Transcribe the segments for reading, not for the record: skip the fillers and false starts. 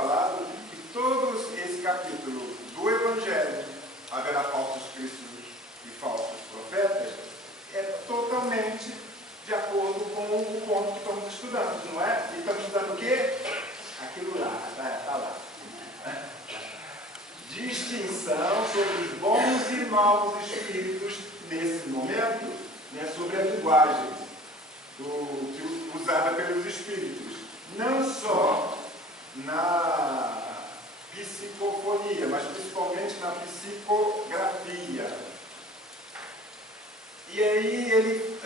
falado que todo esse capítulo do Evangelho, haverá falsos cristos e falsos profetas, é totalmente de acordo com o ponto que estamos estudando, não é? E estamos estudando o quê? Aquilo lá, está lá. Distinção sobre os bons e maus espíritos nesse momento, né, sobre a linguagem usada pelos espíritos. Não só na psicofonia, mas principalmente na psicografia. E aí ele,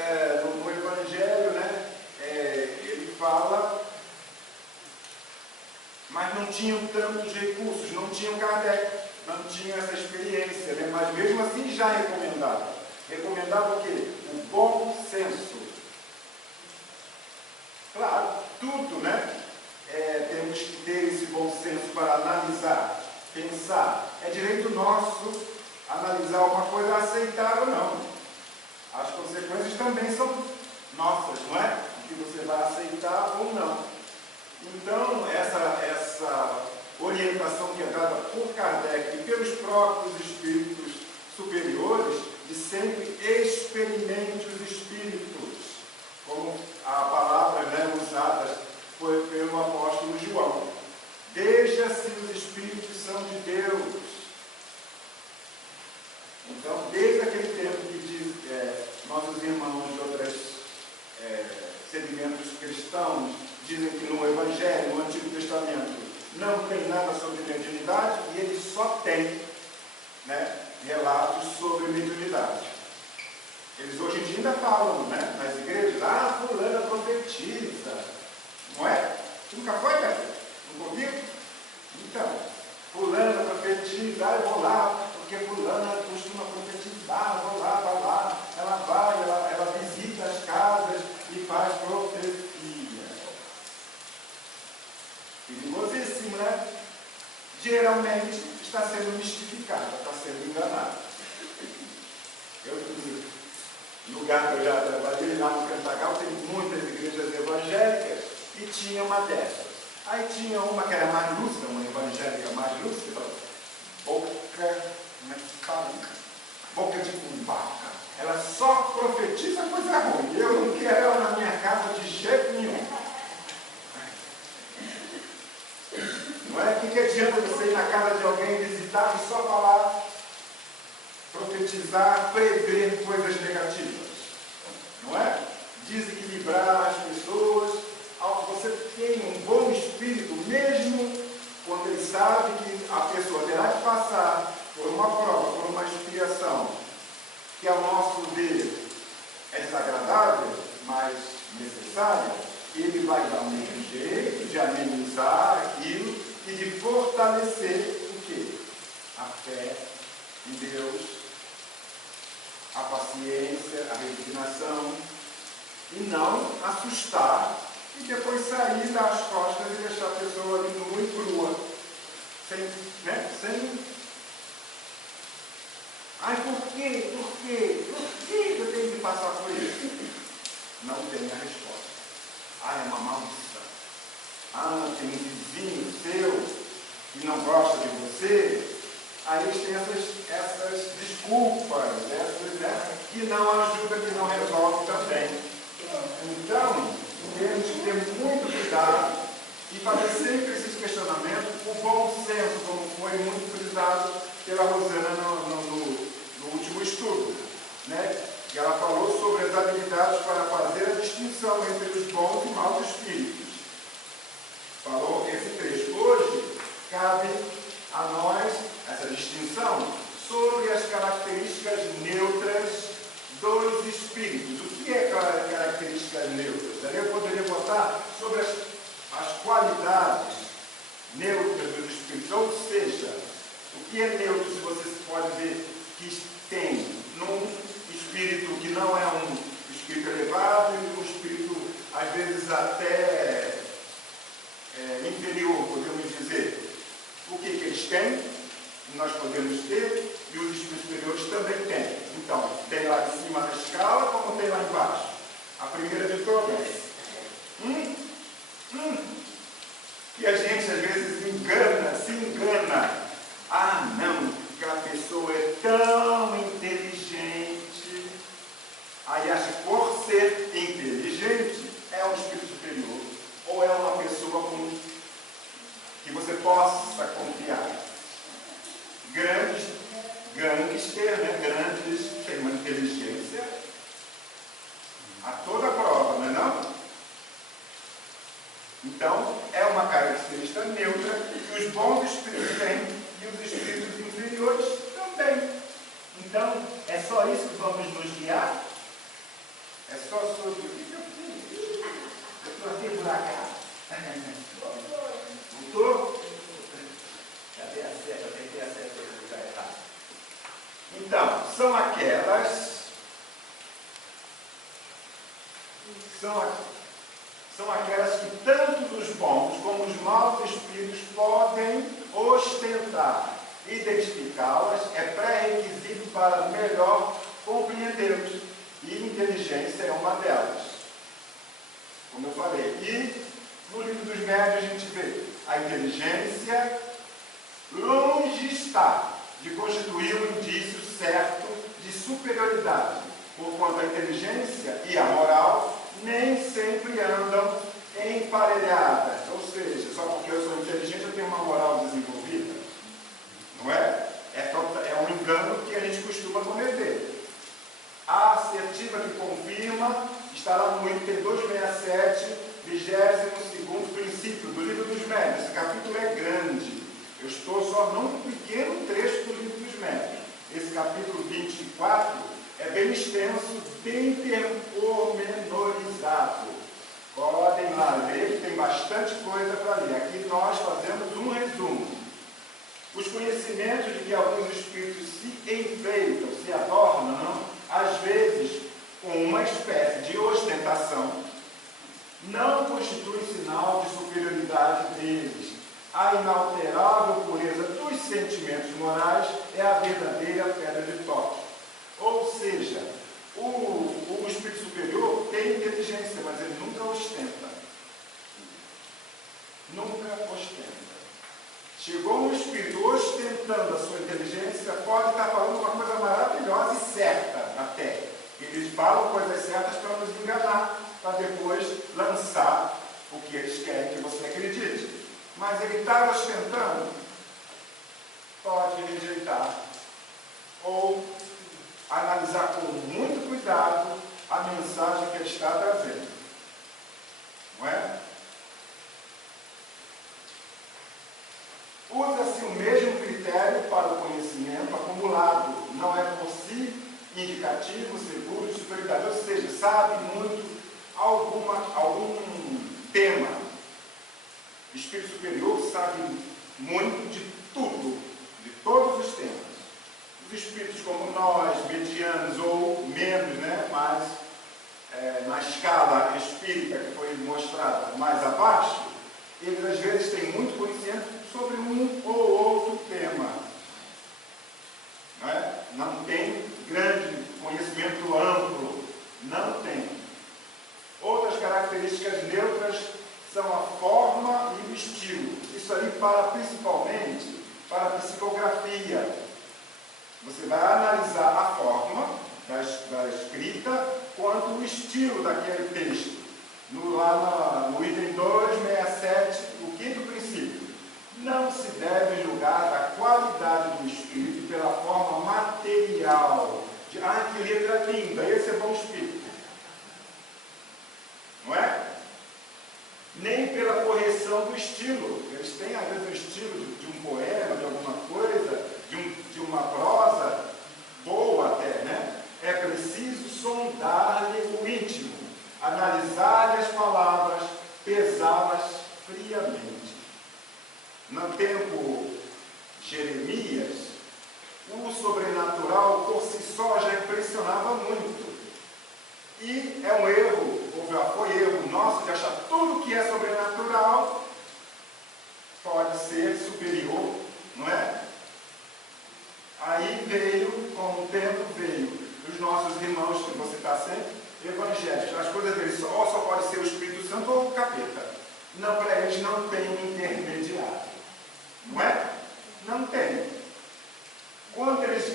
no Evangelho, né, ele fala, mas não tinham tantos recursos, não tinham Kardec, não tinham essa experiência, né, mas mesmo assim já recomendava. Recomendava o quê? O bom senso. Claro, tudo, né? Temos que ter esse bom senso para analisar, pensar. É direito nosso analisar uma coisa, aceitar ou não. As consequências também são nossas, não é? Que você vai aceitar ou não. Então, essa orientação que é dada por Kardec e pelos próprios espíritos superiores, de sempre experimente os espíritos, como a palavra, né, usada foi pelo apóstolo João. Veja se os espíritos são de Deus. Então, desde aquele tempo que diz, nossos irmãos de outros segmentos cristãos dizem que no Evangelho, no Antigo Testamento, não tem nada sobre mediunidade, e ele só tem, né, relatos sobre mediunidade. Eles hoje em dia ainda falam, né, nas igrejas, fulana profetiza. Não é? Você nunca foi, Pedro? Nunca ouviu? Então, fulana profetiza, eu vou lá, porque fulana costuma profetizar, vou lá, vai lá, ela vai, ela visita as casas e faz profecia. Perigosíssimo, né? Geralmente está sendo mistificada, está sendo enganada. Eu, no lugar que eu já trabalhei, lá no Cantagal, tem muitas igrejas evangélicas e tinha uma dessas. Aí tinha uma que era mais lúcida, uma evangélica mais lúcida, boca, como é que fala? Boca de vaca. Ela só profetiza coisa ruim. Eu não quero ela na minha casa de jeito nenhum. Não é? O que adianta você ir na casa de alguém visitar e só falar, profetizar, prever coisas negativas? Não é? Desequilibrar as pessoas. Você tem um bom espírito, mesmo quando ele sabe que a pessoa terá que passar por uma prova, por uma expiação, que ao nosso ver é desagradável, mas necessária, ele vai dar um jeito de amenizar aquilo e de fortalecer o quê? A fé em Deus, a paciência, a resignação, e não assustar e depois sair das costas e deixar a pessoa ali nua e crua. Sem... Ai, por quê? Por quê? Por que eu tenho que passar por isso? Não tem a resposta. Ah, é uma maldição. Ah, tem um vizinho seu que não gosta de você. Aí eles têm essas desculpas, que não ajudam, que não resolvem também. Então, temos que ter muito cuidado e fazer sempre esses questionamentos, o bom senso, como foi muito frisado pela Rosana no último estudo, né? E ela falou sobre as habilidades para fazer a distinção entre os bons e maus espíritos. Falou esse trecho. Hoje, cabe a nós essa distinção sobre as características neutras dos espíritos. O que é características neutras? Aí eu poderia botar sobre as qualidades neutras dos espíritos. Ou seja, o que é neutro, se você pode ver que tem num espírito que não é um espírito elevado e um espírito, às vezes, até inferior, podemos dizer. O que eles têm, nós podemos ter, e os espíritos superiores também têm. Então, tem lá em cima da escala, como tem lá embaixo. A primeira de todas. E a gente gente às vezes se engana. Ah, não, aquela pessoa é tão inteligente. Aí acha que por ser inteligente é um espírito superior, ou é uma pessoa que você possa confiar. Grandes gangsters, né? Grandes, têm uma inteligência a toda prova, não é não? Então, é uma característica neutra que os bons espíritos têm e os espíritos inferiores também. Então, é só isso que vamos nos guiar? É só sobre o que eu fiz? Eu estou aqui por acaso. Voltou? Cadê a seta? Eu tentei a seta para ficar errado. Então, são aquelas que tanto os bons como os maus espíritos podem ostentar. Identificá-las é pré-requisito para melhor compreendê-los. E inteligência é uma delas. Como eu falei. E no livro dos médiuns a gente vê a inteligência longe está de constituir um indício certo de superioridade, porquanto a inteligência e a moral nem sempre andam emparelhadas. Ou seja, só porque eu sou inteligente eu tenho uma moral desenvolvida. Não é? É um engano que a gente costuma cometer. A assertiva que confirma está lá no item 267, 22º princípio do livro dos médiuns. Esse capítulo é grande. Eu estou só num pequeno trecho do livro dos médiuns. Esse capítulo 24 é bem extenso, bem pormenorizado. Podem lá ler, que tem bastante coisa para ler. Aqui nós fazemos um resumo. Os conhecimentos de que alguns espíritos se enfeitam, se adornam, às vezes com uma espécie de ostentação, não constitui sinal de superioridade deles. A inalterável pureza dos sentimentos morais é a verdadeira pedra de toque. Ou seja, o espírito superior tem inteligência, mas ele nunca ostenta. Nunca ostenta. Chegou um espírito ostentando a sua inteligência, pode estar falando uma coisa maravilhosa e certa até. Eles falam coisas certas para nos enganar, para depois lançar o que eles querem que você acredite. Mas ele está ostentando, pode rejeitar. Ou analisar com muito cuidado a mensagem que ele está trazendo. Não é? Usa-se o mesmo critério para o conhecimento acumulado. Não é por si indicativo, seguro de superioridade. Ou seja, sabe muito algum tema. O espírito superior sabe muito de tudo, de todos os temas. Os espíritos como nós, medianos ou menos, né, mas na escala espírita que foi mostrada mais abaixo, eles às vezes têm muito conhecimento sobre um ou outro tema. Não é? Não tem grande conhecimento amplo, não tem. Outras características neutras são a forma e o estilo. Isso aí principalmente para a psicografia. Você vai analisar a forma da escrita quanto o estilo daquele texto. Lá no item 267, o quinto princípio. Não se deve julgar a qualidade do espírito pela forma material. Que letra linda, esse é bom espírito. Não é? Nem pela correção do estilo. Eles têm, às vezes, o estilo de um poema, de alguma coisa, de uma prosa boa até, né? É preciso sondar-lhe o íntimo, analisar-lhe as palavras, pesá-las friamente. No tempo de Jeremias, o sobrenatural por si só já impressionava muito. E é um erro, ou já foi erro nosso, de achar tudo que é sobrenatural pode ser superior, não é? Aí veio, com o tempo veio, os nossos irmãos, que você está sempre, evangélicos, as coisas deles só pode ser o Espírito Santo ou o capeta. Não, para eles não tem intermediário.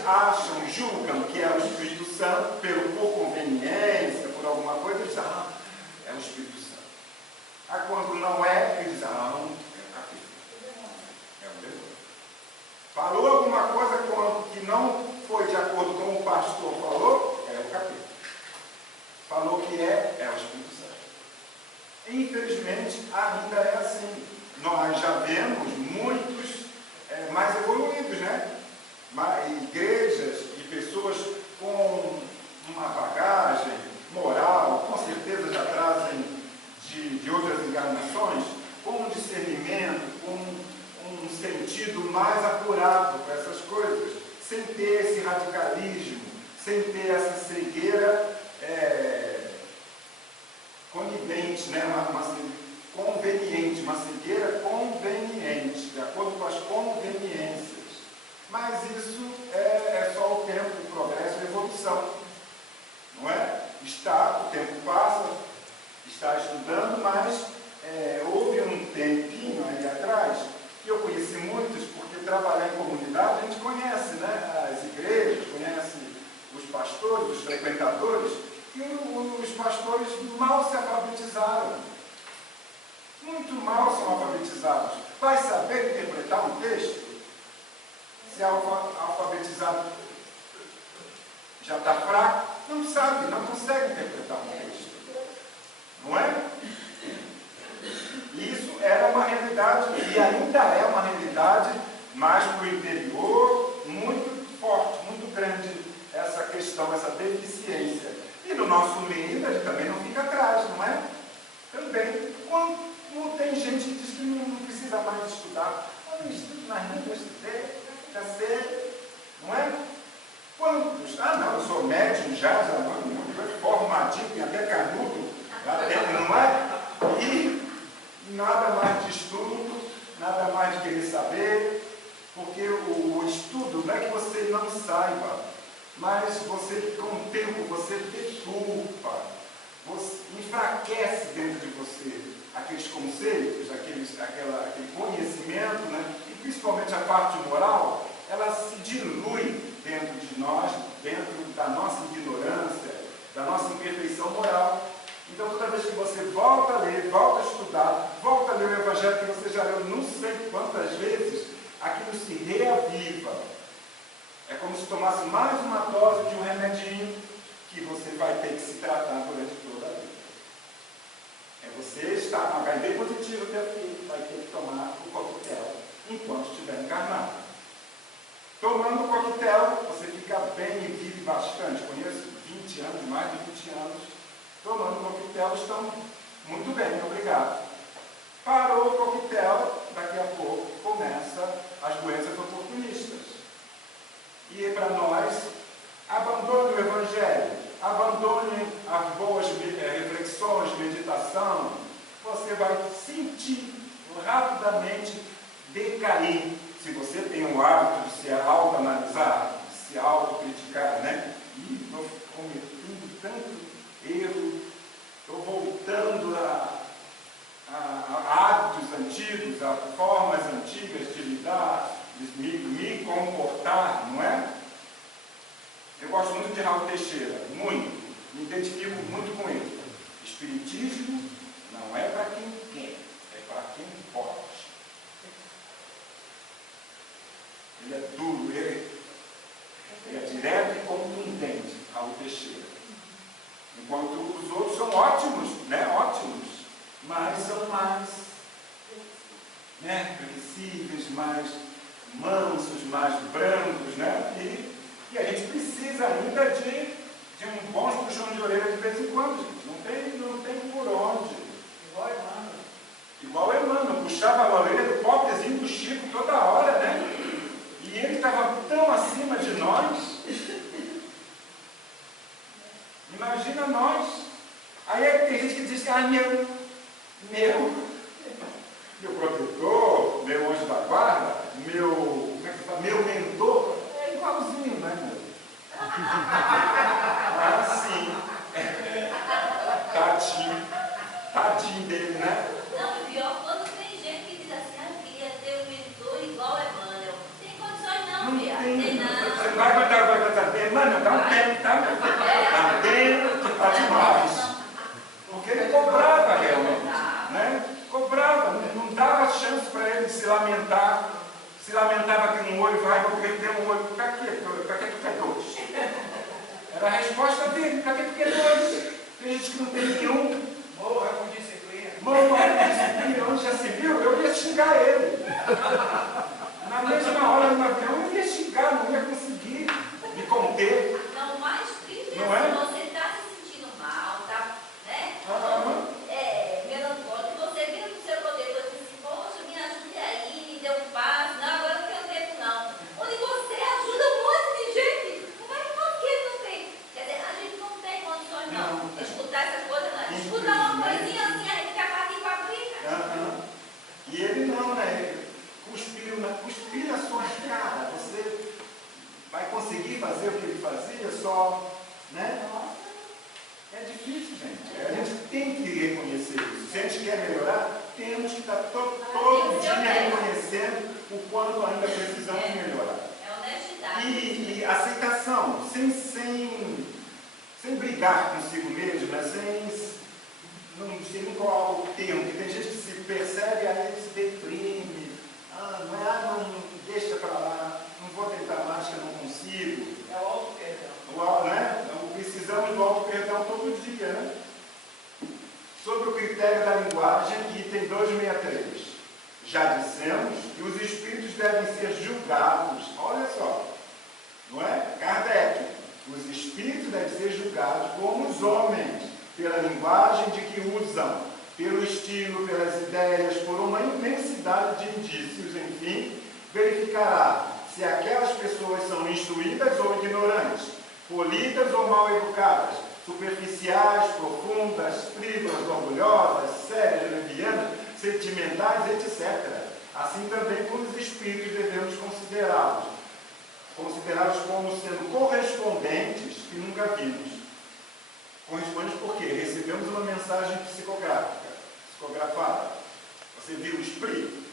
acham, julgam que é o Espírito Santo, por conveniência, por alguma coisa, eles dizem, é o Espírito Santo. Aí quando não é, eles dizem, não, é capeta. É o demônio. Falou alguma coisa que não foi de acordo com o pastor falou, é o capeta. Falou que é o Espírito Santo. Infelizmente, ainda é assim. Nós já vemos muitos mais evoluídos, né? Igrejas e pessoas com uma bagagem moral, com certeza já trazem de outras encarnações, com um discernimento, com um sentido mais apurado para essas coisas, sem ter esse radicalismo, sem ter essa cegueira conivente, né? Conveniente, uma cegueira conveniente, de acordo com as conveniências. Mas isso é só o tempo, o progresso e a evolução. Não é? O tempo passa, está estudando, mas houve um tempinho ali atrás que eu conheci muitos, porque trabalhar em comunidade a gente conhece, né? As igrejas, conhece os pastores, os frequentadores, e os pastores mal se alfabetizaram. Muito mal são alfabetizados. Vai saber interpretar um texto? Se é alfabetizado já está fraco, não sabe, não consegue interpretar um texto. Não é? Isso era uma realidade, e ainda é uma realidade, mas para o interior, muito forte, muito grande, essa questão, essa deficiência. E no nosso meio, a gente também não fica atrás, não é? Também, como tem gente que diz que não precisa mais estudar. Eu não estudo mais, não, eu estudei, já sei, não é? Quantos? Não, eu sou médium já formadinho, tem até canudo lá dentro, não é? E nada mais de estudo, nada mais de querer saber, porque o estudo não é que você não saiba, mas você, com o tempo, você deturpa, você enfraquece dentro de você aqueles conceitos, aquele conhecimento, né? E principalmente a parte moral, ela se dilui dentro de nós, dentro da nossa ignorância, da nossa imperfeição moral. Então, toda vez que você volta a ler, volta a estudar, volta a ler o Evangelho que você já leu não sei quantas vezes, aquilo se reaviva. É como se tomasse mais uma dose de um remedinho que você vai ter que se tratar durante toda a vida. Você está com HIV positivo, teu filho vai ter que tomar o coquetel enquanto estiver encarnado. Tomando o coquetel, você fica bem e vive bastante. Conheço 20 anos, mais de 20 anos, tomando o coquetel, estão muito bem, obrigado. Parou o coquetel, daqui a pouco começa as doenças oportunistas. E para nós, abandone o Evangelho, abandone as boas reflexões, meditação, você vai sentir rapidamente decair. Se você tem o hábito de se autoanalisar, de se autocriticar, né? E estou cometendo tanto erro, estou voltando a hábitos antigos, a formas antigas de lidar, de me comportar, não é? Eu gosto muito de Raul Teixeira, muito, me identifico muito com ele. Espiritismo não é para quem quer, é para quem pode. Ele é duro, ele é direto e contundente, Raul Teixeira. Enquanto os outros são ótimos, né? Ótimos, mas são mais flexíveis, mais mansos, mais brancos, né? E a gente precisa ainda de um bom puxão de orelha de vez em quando, gente. Não tem por onde. Igual Emmanuel, puxava a orelha do pobrezinho do Chico toda hora, né? E ele estava tão acima de nós. Imagina nós. Aí tem gente que diz que, meu protetor, meu anjo da guarda, meu mentor, é igualzinho, né, meu? Assim. Tadinho dele, né? Não, pior, quando tem gente que diz assim, queria ter um mentor igual a Emmanuel. Tem condições não, Bia. Você vai aguentar Também, tá? Também tá demais. Porque ele cobrava realmente, né? Cobrava, não dava chance para ele se lamentar. Se lamentava que no olho vai, vou perder um olho. Para quê? Para que tu quer dois? Era a resposta dele, para que tu quer dois? Tem gente que não tem nenhum. Morra com disciplina. Morra com disciplina, onde já se viu? Eu ia xingar ele. Na mesma hora no avião, eu ia xingar, não ia conseguir me conter. Não, o mais triste Não é é? se você está se sentindo mal, tá? Né? Aham. Melancólico, você vira pro seu protetor e diz assim, poxa, me ajude aí, me dê um passo. Não, agora não tenho tempo não. Onde você ajuda um monte de gente, mas por que não tem? Quer dizer, a gente não tem condições não de escutar essas coisas, não. Escutar uma coisinha assim, a gente quer partir para a briga. Aham. E ele não, né? Cuspir na sua cara. Você vai conseguir fazer o que ele fazia só, né? É difícil, gente. A gente tem que reconhecer isso. Se a gente quer melhorar, temos que estar todo dia reconhecendo o quanto ainda precisamos melhorar. É honestidade. E aceitação, sem brigar consigo mesmo, né? Não sei nem qual é o termo, que tem gente que se percebe, aí se deprime. Não, deixa para lá, não vou tentar mais que eu não consigo. É o auto-perdão. Né? Precisamos do auto-perdão todo dia, né? Sobre o critério da linguagem, item 263. Já dissemos que os espíritos devem ser julgados, olha só, não é? Kardec, os espíritos devem ser julgados como os homens, pela linguagem de que usam, pelo estilo, pelas ideias, por uma imensidade de indícios, enfim, verificará se aquelas pessoas são instruídas ou ignorantes, polidas ou mal educadas, superficiais, profundas, frívolas, orgulhosas, sérias, levianas, sentimentais, etc. Assim também com os espíritos devemos considerá-los como sendo correspondentes que nunca vimos. Correspondentes porque recebemos uma mensagem psicografada. Você viu o espírito?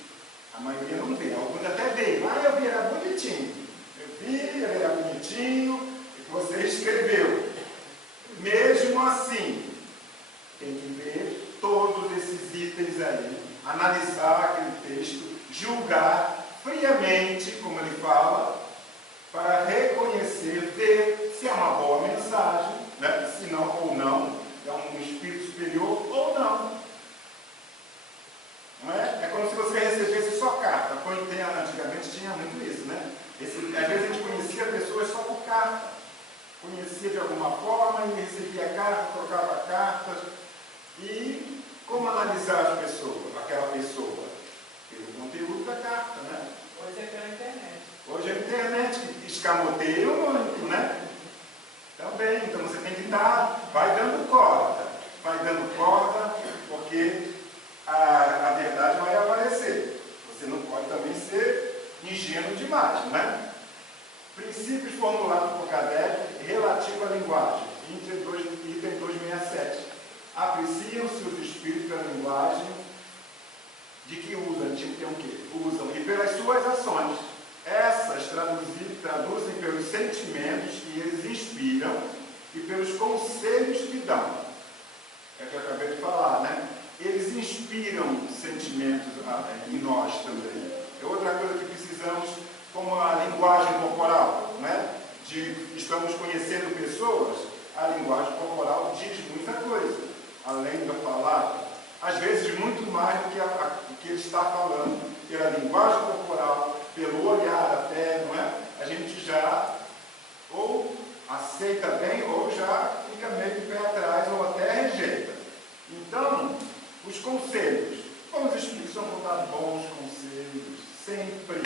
A maioria não vê, alguns até veem. Eu vi, era bonitinho. Eu vi, ele era bonitinho, e você escreveu. Mesmo assim, tem que ver todos esses itens aí, analisar aquele texto, julgar friamente, como ele fala, para reconhecer, ver se é uma boa mensagem, né? Se não ou não, é um espírito superior ou não. Não é? É como se você recebesse só carta. Antigamente tinha muito isso, né? Às vezes a gente conhecia pessoas só por carta. Conhecia de alguma forma e recebia carta, trocava cartas. E como analisar aquela pessoa? Pelo conteúdo da carta, né? Hoje é pela internet. Hoje é a internet que escamoteia muito, né? Também, então você tem que vai dando corda, porque a verdade vai aparecer. Você não pode também ser ingênuo demais, né? Princípios formulados por Kardec relativo à linguagem, item 267. Apreciam-se os espíritos pela linguagem de que usam, usam, e pelas suas ações. Essas traduzem pelos sentimentos que eles inspiram e pelos conselhos que dão. É o que eu acabei de falar, né? Eles inspiram sentimentos em nós também. É outra coisa que precisamos, como a linguagem corporal, né? Estamos conhecendo pessoas, a linguagem corporal diz muita coisa, além da palavra. Às vezes, muito mais do que ele está falando, pela linguagem corporal, pelo olhar até, não é? A gente já ou aceita bem ou já fica meio de pé atrás ou até rejeita. Então, os conselhos. Como os espíritos são dar bons conselhos, sempre,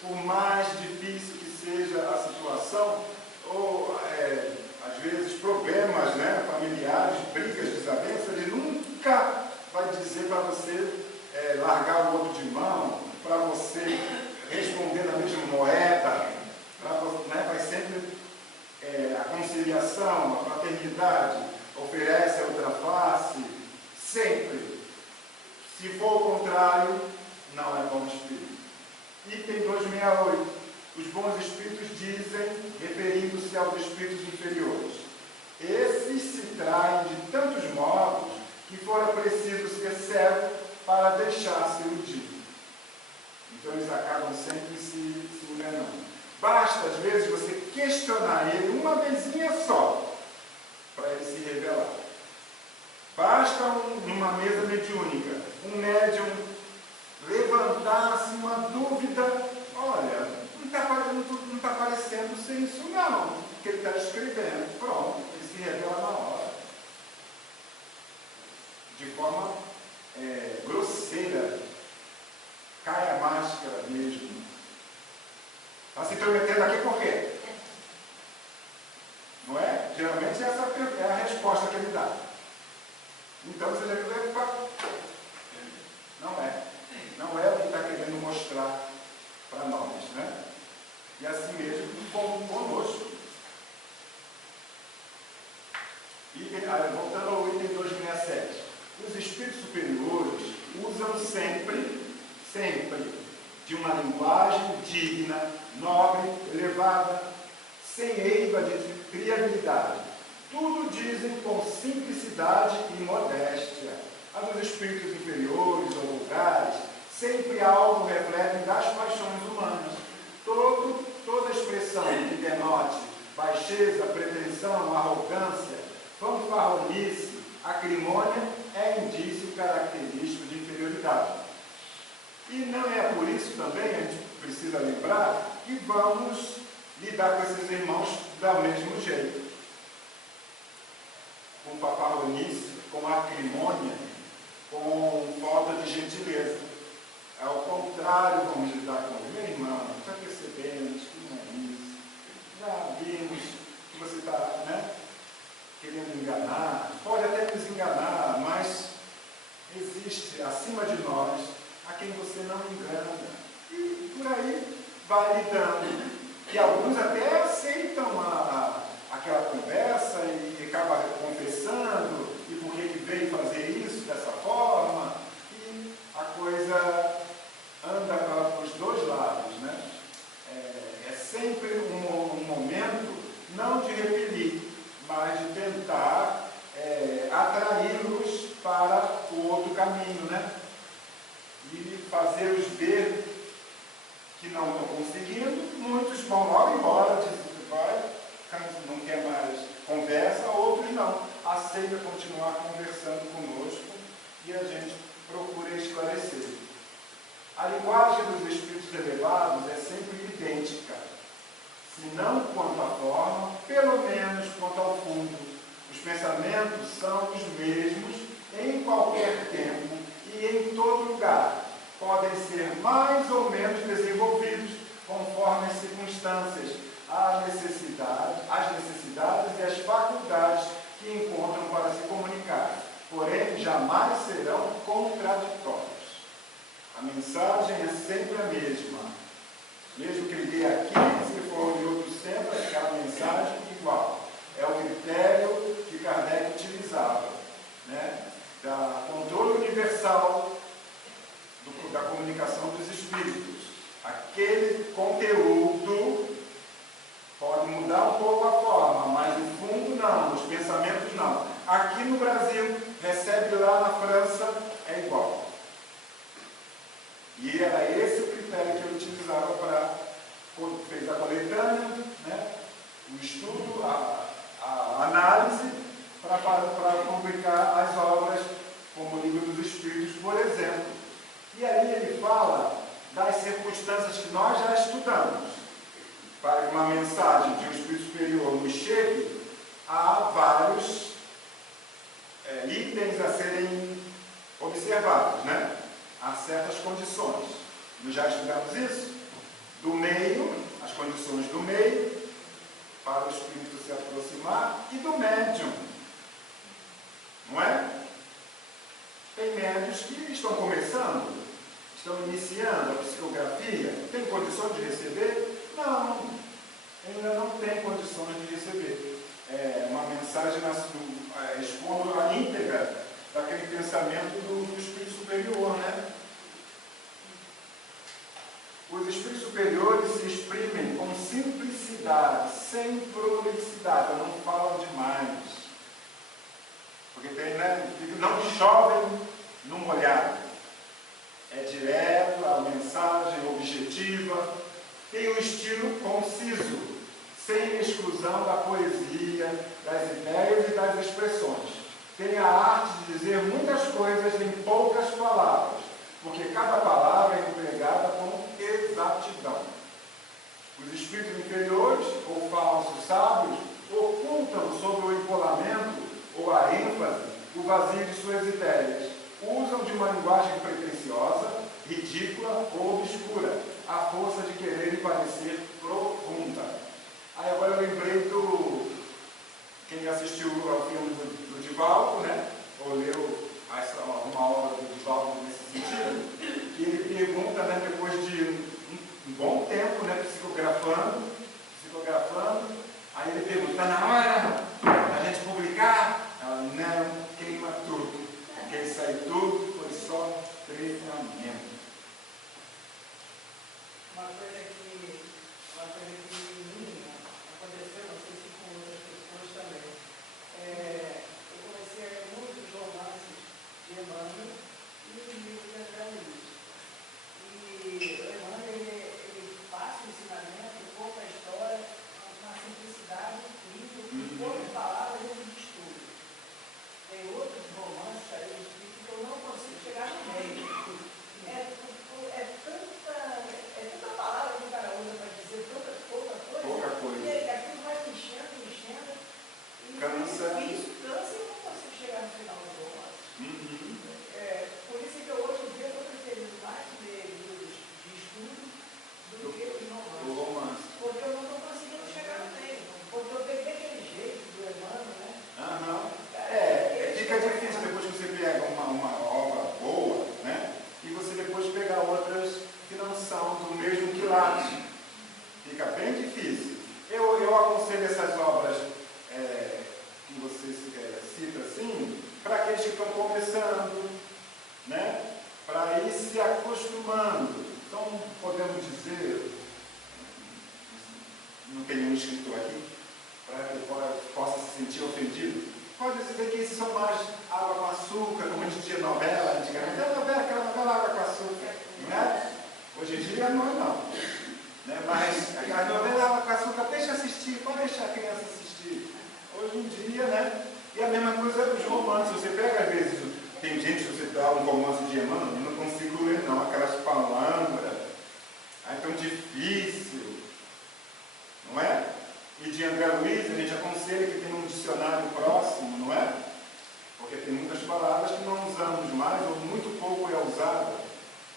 por mais difícil que seja a situação, ou às vezes problemas, né, familiares, brigas, desavenças, ele nunca vai dizer para você largar o outro de mão, para você responder na mesma moeda, vai sempre a conciliação, a fraternidade, oferece a outra face, sempre. Se for o contrário, não é bom espírito. Item 268. Os bons espíritos dizem, referindo-se aos espíritos inferiores: esses se traem de tantos modos que fora preciso ser cego para deixar-se iludir. Então eles acabam sempre se enganando. Basta, às vezes, você questionar ele uma vezinha só para ele se revelar. Basta numa mesa mediúnica, um médium levantar-se uma dúvida: olha, não está parecendo ser isso não, que ele está escrevendo. Pronto, ele se revela na hora. De forma grosseira. Cai a máscara mesmo. Está se intrometendo aqui por quê? Não é? Geralmente essa é a resposta que ele dá. Então você já viu, não é. Não é o que está querendo mostrar para nós, né? E assim mesmo conosco. Voltando ao item 267. Os espíritos superiores usam sempre, de uma linguagem digna, nobre, elevada, sem eiva de criabilidade. Tudo dizem com simplicidade e modéstia. A dos espíritos inferiores ou vulgares, sempre algo refletem das paixões humanas. Toda expressão que denote baixeza, pretensão, arrogância, fanfarronice, acrimônia, é indício característico de inferioridade. E não é por isso também, a gente precisa lembrar, que vamos lidar com esses irmãos do mesmo jeito. Com fanfarronice, com acrimônia, com falta de gentileza. Ao contrário, vamos lidar com ele. Meu irmão, já percebemos que não é isso. Já vimos que você está, querendo enganar. Pode até nos enganar, mas existe acima de nós a quem você não engana. E por aí vai lidando. E alguns até aceitam aquela conversa e acabam confessando e por que ele veio fazer isso dessa forma. E a coisa anda para os dois lados, né? É sempre um momento não de repelir, mas de tentar atraí-los para o outro caminho, né? E fazê-los ver que não estão conseguindo. Muitos vão logo embora, dizem que vai, não quer mais conversa, outros não. Aceita continuar conversando conosco e a gente procura esclarecer. A linguagem dos espíritos elevados é sempre idêntica, se não quanto à forma, pelo menos quanto ao fundo. Os pensamentos são os mesmos em qualquer tempo e em todo lugar. Podem ser mais ou menos desenvolvidos conforme as circunstâncias, as necessidades e as faculdades que encontram para se comunicar. Porém, jamais serão contraditórios. A mensagem é sempre a mesma. Mesmo que ele dê aqui, se for de outro centro, é aquela mensagem igual. É o critério que Kardec utilizava, né? Da controle universal da comunicação dos espíritos. Aquele conteúdo pode mudar um pouco a forma, mas o fundo não, os pensamentos não. Aqui no Brasil, recebe lá na França, é igual. E era esse o critério que eu utilizava para, quando fez a coletânea, né, o estudo, a análise, para publicar as obras, como o Livro dos Espíritos, por exemplo. E aí ele fala das circunstâncias que nós já estudamos. Para que uma mensagem de um Espírito Superior nos chegue, há vários itens a serem observados, né? Há certas condições. Nós já estudamos isso? Do meio, as condições do meio, para o Espírito se aproximar, e do médium. Não é? Tem médios que estão começando, estão iniciando a psicografia, tem condições de receber? Não, ainda não tem condições de receber. Uma mensagem expondo a íntegra daquele pensamento do Espírito Superior, né? Os espíritos superiores se exprimem com simplicidade, sem prolixidade. Eu não falo demais. Porque tem, né? Não chovem no molhado. É direto, a mensagem objetiva. Tem um estilo conciso, sem exclusão da poesia, das ideias e das expressões. Tem a arte de dizer muitas coisas em poucas palavras, porque cada palavra é empregada com exatidão. Os espíritos inferiores, ou falsos sábios, ocultam sob o empolamento ou a ênfase o vazio de suas ideias. Usam de uma linguagem pretensiosa, ridícula ou obscura, a força de quererem parecer profunda. Aí agora eu lembrei do... Quem assistiu ao filme do Divaldo, né? Ou leu uma obra do Divaldo nesse sentido, que ele pergunta, né, depois de um bom tempo, né, psicografando, aí ele pergunta, está na hora da gente publicar? Ela, não, queima tudo. Porque isso aí tudo foi só treinamento. Uma coisa que minha aconteceu, não sei se com outras pessoas também. Eu comecei a ler muitos romances de Emmanuel e livros de André Luiz. E o Emmanuel, ele passa o ensinamento, pouca história, uma simplicidade incrível, com poucas palavras e um estudo. Tem outros romances aí que eu não consigo chegar no meio. É tanta palavra que o cara usa para dizer pouca coisa. E aquilo vai me enchendo. E Cansa. Isso cansa e eu não consigo chegar no final do romance. Por isso que eu hoje em dia estou preferindo mais ler livros de estudo do que os romances. Porque eu não estou conseguindo chegar no meio. Porque eu peguei aquele jeito do Emmanuel, né? Fica difícil depois que você pega uma obra boa, né? E você depois pegar outras que não são do mesmo quilate. Fica bem difícil. Eu aconselho essas obras que você cita assim, para aqueles que estão começando, né? Para ir se acostumando. Então, podemos dizer, não tem nenhum escritor aqui, para que possa se sentir ofendido, pode dizer que esses são mais água com açúcar, como a gente tinha novela antigamente. Aquela novela água com açúcar, né? Hoje em dia não é não. Né? Mas a novela água com açúcar, deixa assistir, pode deixar a criança assistir. Hoje em dia, né? E a mesma coisa dos romances. Você pega, às vezes, tem gente que você dá um romance de Emmanuel, eu não consigo ler não, aquelas palavras, é tão difícil, não é? E de André Luiz, a gente aconselha que tenha um dicionário próximo, não é? Porque tem muitas palavras que não usamos mais, ou muito pouco é usada.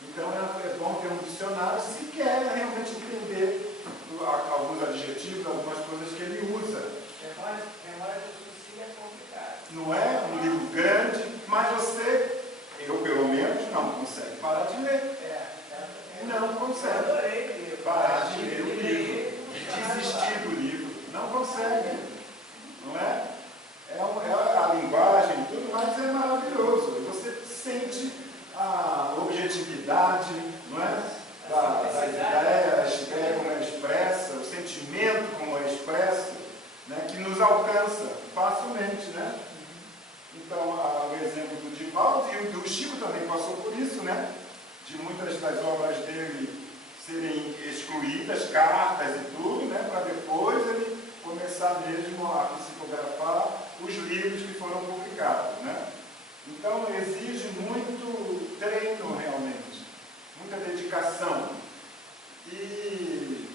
Então é bom ter um dicionário se quer realmente entender alguns adjetivos, algumas coisas que ele usa. Memória do Suicídio é complicado. Não é? Um livro grande, mas eu pelo menos, não consegue parar de ler. Não consegue parar de ler o livro, desistir do livro. Não consegue, não é? A linguagem e tudo mais é maravilhoso. Você sente a objetividade, não é? Da ideia, a ideia como é expressa, o sentimento como é expresso, né? Que nos alcança facilmente, né? Então, o exemplo do Divaldo e o do Chico também passou por isso, né? De muitas das obras dele serem excluídas, cartas e tudo, né? Para depois ele começar mesmo a psicografar os livros que foram publicados, né? Então exige muito treino realmente, muita dedicação e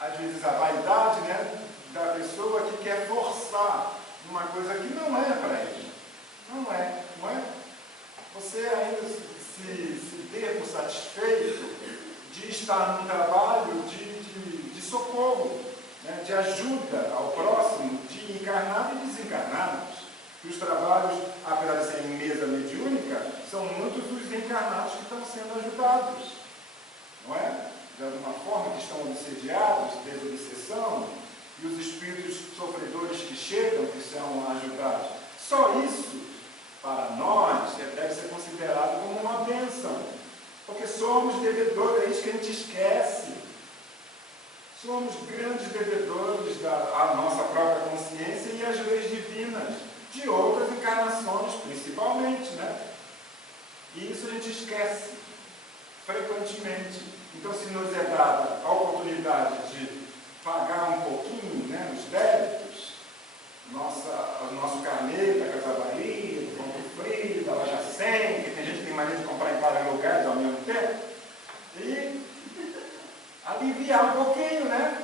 às vezes a vaidade, né, da pessoa que quer forçar uma coisa que não é para ele, não é? Você ainda se ter por satisfeito de estar num trabalho de socorro, né, de ajuda ao próximo, de encarnados e desencarnados. E os trabalhos, apesar de serem mesa mediúnica, são muitos os encarnados que estão sendo ajudados, não é? De alguma forma, que estão obsediados, desobsessão, e os espíritos sofredores que chegam, que são ajudados. Só isso, para nós, deve ser considerado como uma bênção. Porque Porque somos devedores, é isso que a gente esquece. Somos grandes devedores da nossa própria consciência e as leis divinas, de outras encarnações, principalmente, né? E isso a gente esquece frequentemente. Então, se nos é dada a oportunidade de pagar um pouquinho, né, os débitos, nosso carnê da Casa Bahia, do Ponto Frio, da Loja 100, que tem gente que tem mania de comprar em vários lugares ao mesmo tempo, e aliviar um pouquinho, né?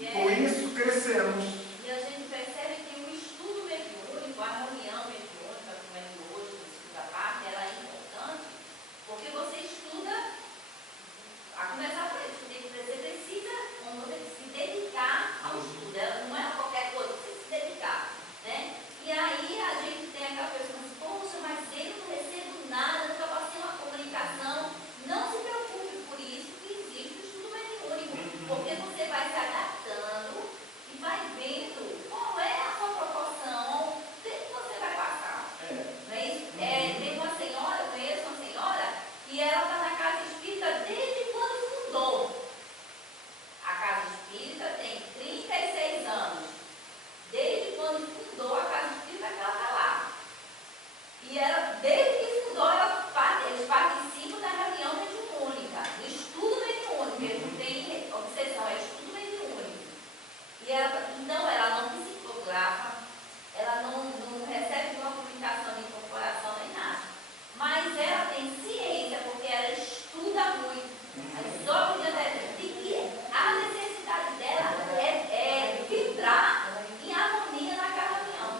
E por isso crescemos. E a gente percebe que o estudo mediúnico, a reunião mediúnica, como é de hoje, na segunda parte, ela é importante, porque você estuda, a começar por isso, você precisa se dedicar ao estudo, não é qualquer coisa, você precisa se dedicar, né? E aí a gente tem aquela pessoa assim, poxa, mas eu não recebo nada, nunca passei uma comunicação. Não se preocupe por isso, que existe o estudo mediúnico, porque você vai se adaptando e vai vendo qual é a sua proporção, o que você vai passar. Não é isso? Tem uma senhora, eu conheço uma senhora, e ela está na casa espírita desde quando fundou. A casa espírita tem 36 anos. Desde quando fundou a casa espírita que ela está lá. E ela, desde que fundou, eles participam da reunião mediúnica, do estudo mediúnico. Eles não têm obsessão, é estudo mediúnico. E então, ela não psicografa, ela não recebe uma comunicação de incorporação nem nada. Mas ela tem ciência, porque ela estuda muito. As obras de que a necessidade dela é vibrar em harmonia naquela reunião.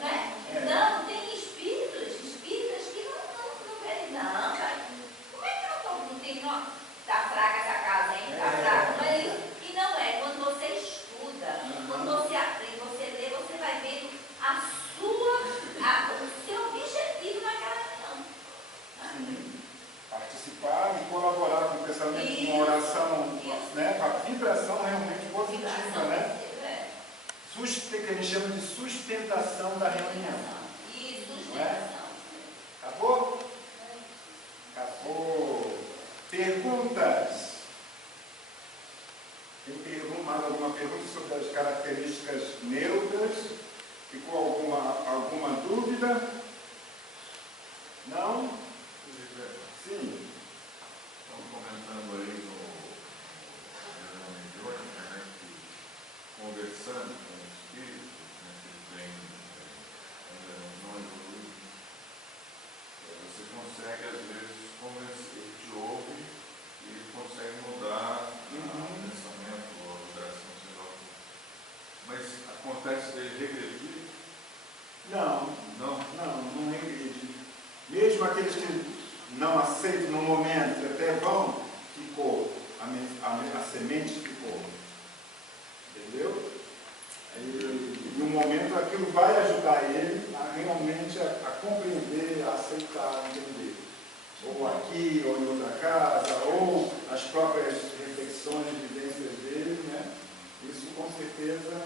Né? Então, tem espíritas que não querem, não, como é que eu estou não tá fraca essa casa, hein? Tá fraca, não é isso? E não é, quando você estuda, quando você aprende, você lê, você vai vendo o seu objetivo naquela reunião. Sim. Participar e colaborar com o pensamento de uma oração, né? Com a vibração realmente positiva, né? Que a gente chama de sustentação da reunião. E sustentação. Acabou? Acabou. Perguntas? Tem mais alguma pergunta sobre as características neutras? Ficou alguma dúvida? Não? Sim. Estamos comentando aí no mediúnica, né, que conversando com o espírito, né, que vem ainda não evoluído, você consegue às vezes convencer, ele te ouve e ele consegue mudar o pensamento, a vibração, sei lá. Mas acontece dele regredir? Não regride. Mesmo aqueles que não aceitam no momento, até vão, ficou, a semente ficou. Entendeu? E no momento aquilo vai ajudar ele a realmente a compreender, a aceitar, a entender. Ou aqui, ou em outra casa, ou as próprias reflexões, vivências dele, né? Isso com certeza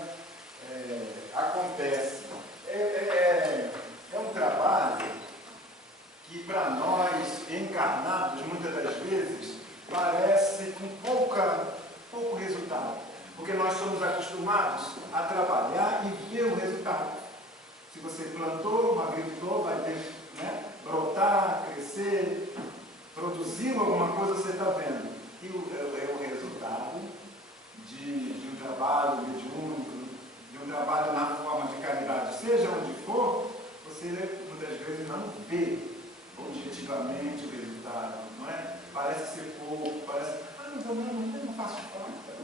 acontece. É um trabalho que para nós, encarnados, muitas das vezes, parece com pouco resultado. Porque nós somos acostumados a trabalhar e ver o resultado. Se você plantou, um agricultor vai ter, né, brotar, crescer, produzir alguma coisa, você está vendo. E é o resultado de um trabalho mediúnico, de um trabalho na forma de caridade, seja onde for, você muitas vezes não vê objetivamente o resultado, não é? Parece ser pouco, parece, não faço falta.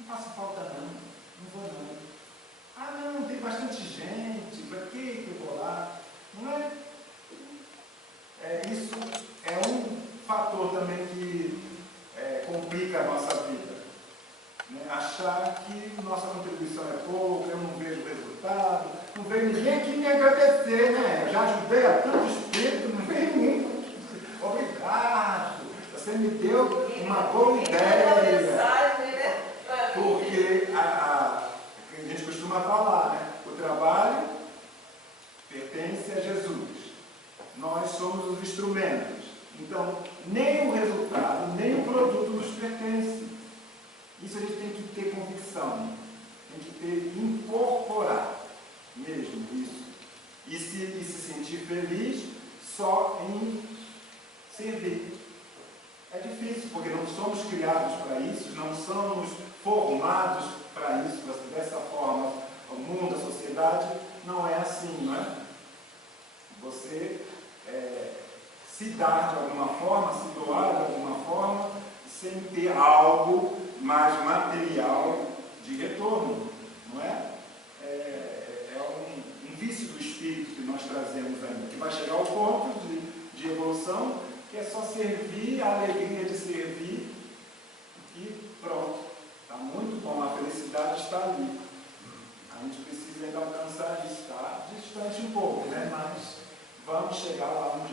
Não faço falta não vou não. Não, tem bastante gente, para que eu vou lá? Não é? Isso é um fator também que complica a nossa vida. Né? Achar que nossa contribuição é pouca, eu não vejo resultado, não veio ninguém aqui me agradecer, né? Eu já ajudei a tanto espírito, não veio ninguém. Obrigado, você me deu uma boa ideia. Porque a gente costuma falar, né? O trabalho pertence a Jesus. Nós somos os instrumentos. Então, nem o resultado, nem o produto nos pertence. Isso a gente tem que ter convicção, tem que incorporar mesmo isso. E se sentir feliz só em servir. É difícil, porque não somos criados para isso, não somos formados para isso, dessa forma. O mundo, a sociedade, não é assim, não é? Você se dar de alguma forma, se doar de alguma forma, sem ter algo mais material de retorno, não é? É um vício do espírito que nós trazemos ainda, que vai chegar ao ponto de evolução, que é só servir, a alegria de servir e pronto. Está muito bom, a felicidade está ali. A gente precisa ainda alcançar isso, está distante um pouco, né? Mas vamos chegar lá um